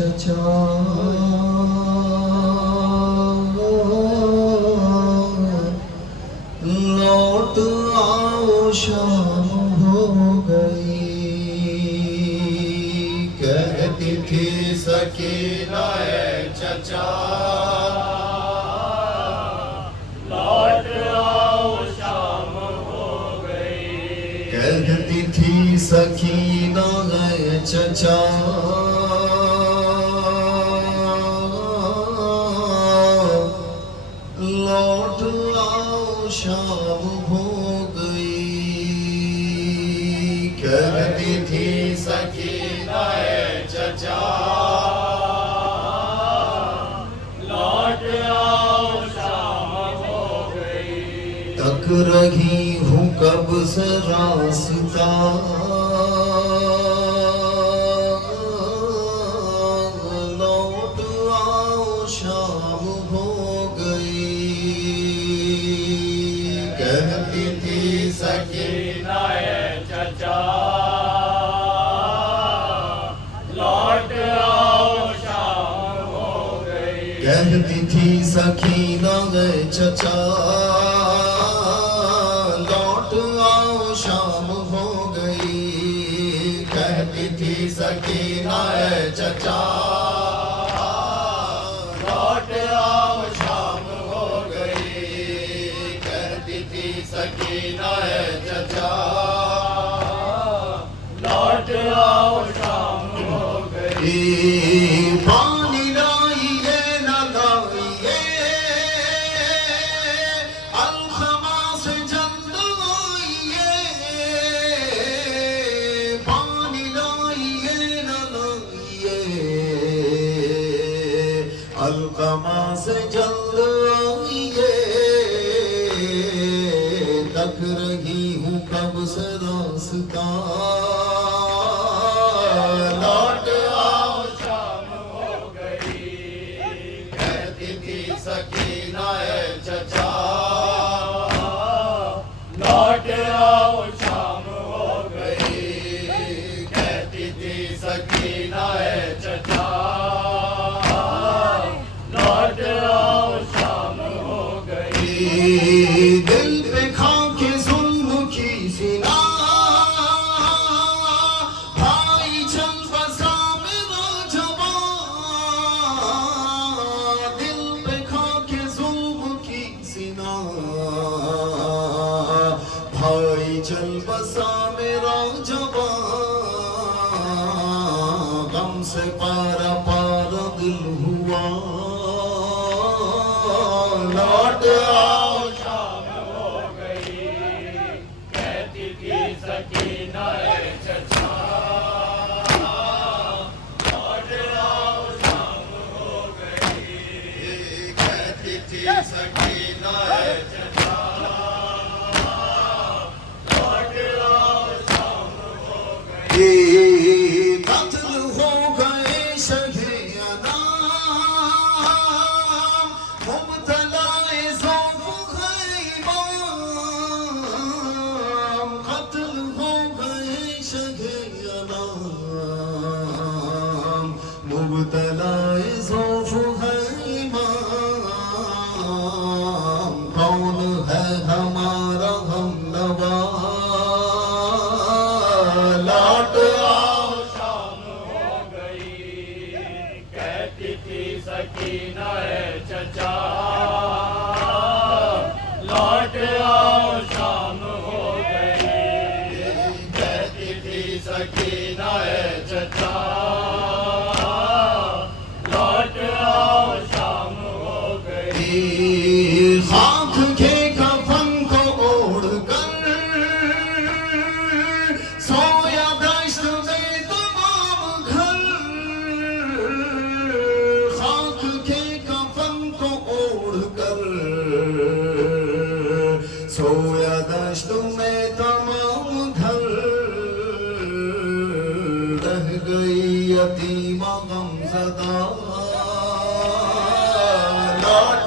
चचा लौट आओ शाम हो गई। कहती थी सकीना चचा लौट आओ शाम हो गई। कहती थी सकीना चचा लौट आओ शाम हो गई। कहती थी सकीना चचा लौट आओ शाम हो गई। तक रही हूँ कब से रास्ता लौट आओ शाम हो गई। कहती थी सकीना चचा लौट आओ शाम हो गई। कहती थी सकीना चचा लौट आओ शाम हो गई। कहती थी सकीना चचा लौट आओ शाम हो गई। कहती थी सकीना चचा लौट आओ शाम हो गई। पानी लाइए न लाइए अलखमा से जल्द आइए। पानी लाइए न लाइए अलखमा से जल्द आइए। तक रही हूँ कब से रास्ता लौट आओ शाम हो गई। कहती थी सकीना चचा लौट आओ शाम हो गई। कहती थी सकीना चचा लौट आओ शाम हो गई। दिल पे खा के जुल्म की सिना भाई चल बसा मेरा जवान। दिल पे खा के जुल्म की सिना भाई चल बसा मेरा जवान। गम से पारा पारा दिल हुआ लौट आओ शाम हो गई। कहती थी सकीना चचा लौट आओ शाम हो गई। कहती थी सकीना चचा लौट आओ शाम हो गई। कत्ल हो गए शहे मुब्तलाए ज़ौक़ है इमाम। कत्ल हो गए शहे मुब्तलाए ज़ौक़ है इमाम। कौन है हमारा हमनवा लौट आओ शाम हो गई। कहती थी सकीना चचा लौट आओ शाम हो गई। कहती थी सकीना चचा लौट आओ शाम हो गई। खाक के कफन को ओढ़ कर सोया दश्त में तमाम घर। खाक के कफन को ओढ़ कर सोया दश्त में तमाम घर। रह गई यतीमा गमज़दा लौट